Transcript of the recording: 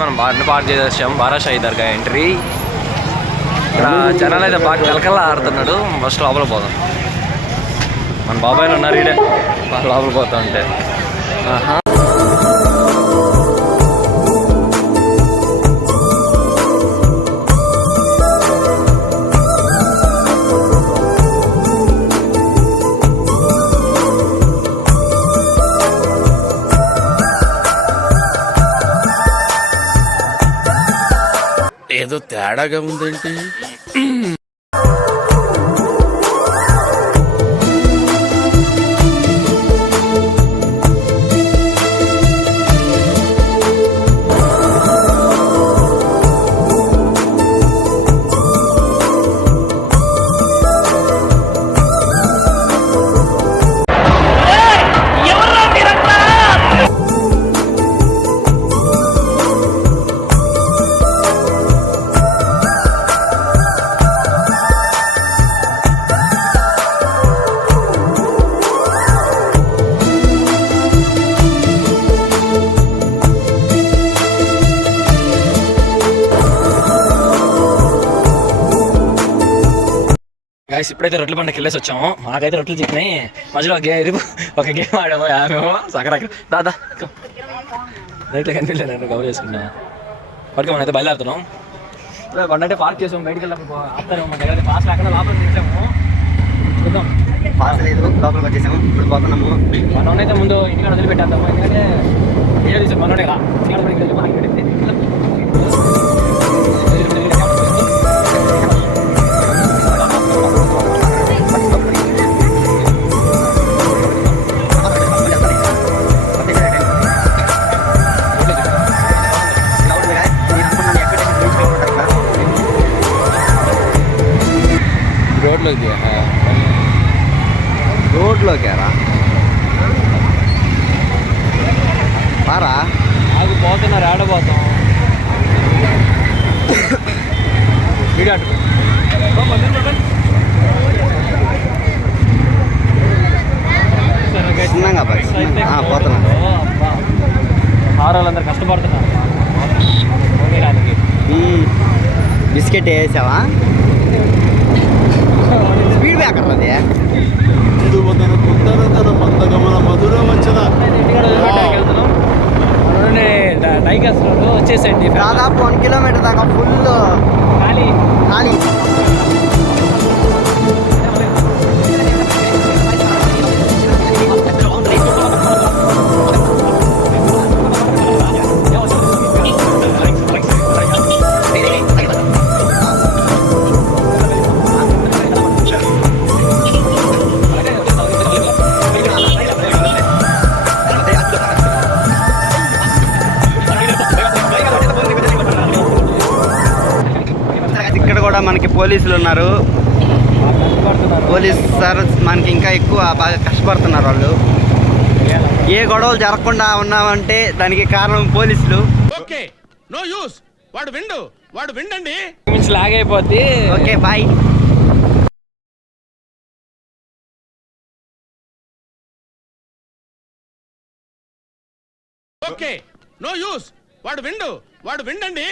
మనం బాగా పార్క్ చేసేసాం. బారాషాహి దర్గా ఎంట్రీ. ఇక్కడ జనాలు అయితే బాగా కలకల్లా ఆడుతున్నాడు. ఫస్ట్ లోపల పోదాం. మన బాబాయ్లు ఉన్నారు ఇడే లోపల పోతా ఉంటే. ఏదో తేడాగా ఉందేంటి? గైస్ ఇప్పుడైతే రొట్టెల పండుగకి వెళ్ళేసి వచ్చాము. మాకైతే రొట్టెలు చిక్కినాయి. మధ్యలో ఒక గేమ్ ఆడాము. ఆమెమో సకరాక దాదా రైట్లో కనిపించలేదు. కవర్ చేసుకున్నా పట్టుకో. మనం అయితే బయలుదేరుతున్నాం. బండి అంటే పార్క్ చేసాము. బయటికి వెళ్ళినప్పుడు ఆపుతాము. మన దగ్గర పాస్ లేకుండా లోపల తీసాము. చూద్దాం. పాస్ లేదు, లోపలికి వచ్చేసాము. ఇప్పుడు పోతున్నాము. మనం అయితే ముందు ఇంటికాడ వదిలిపెట్టేద్దాము. ఎందుకంటే వీడియో తీసాం మనోడే కదా. ఇంటికాడ పడికి మనకి పెడితే రోడ్లోకి పారా ఆగు పోతున్నారు. ఆడబోతాం వీడియో చిన్నగా పోతున్నాను. ఆరోళ్ళందరూ కష్టపడుతున్నారు. బిస్కెట్ వేసావా? స్పీడ్ బ్రేకర్ అది. వచ్చేసండి దాదాపు 1 కిలోమీటర్ దాకా ఫుల్ ఖాళీ. ఇక్కడ కూడా మనకి పోలీసులు ఉన్నారు. పోలీస్ సార్ మనకి ఇంకా ఎక్కువ బాగా కష్టపడుతున్నారు. వాళ్ళు ఏ గొడవలు జరగకుండా ఉన్నామంటే దానికి కారణం పోలీసులు. వాడు విండండి. లాగ్ అయిపోద్ది. Okay bye. Okay no use. వాడు విండండి.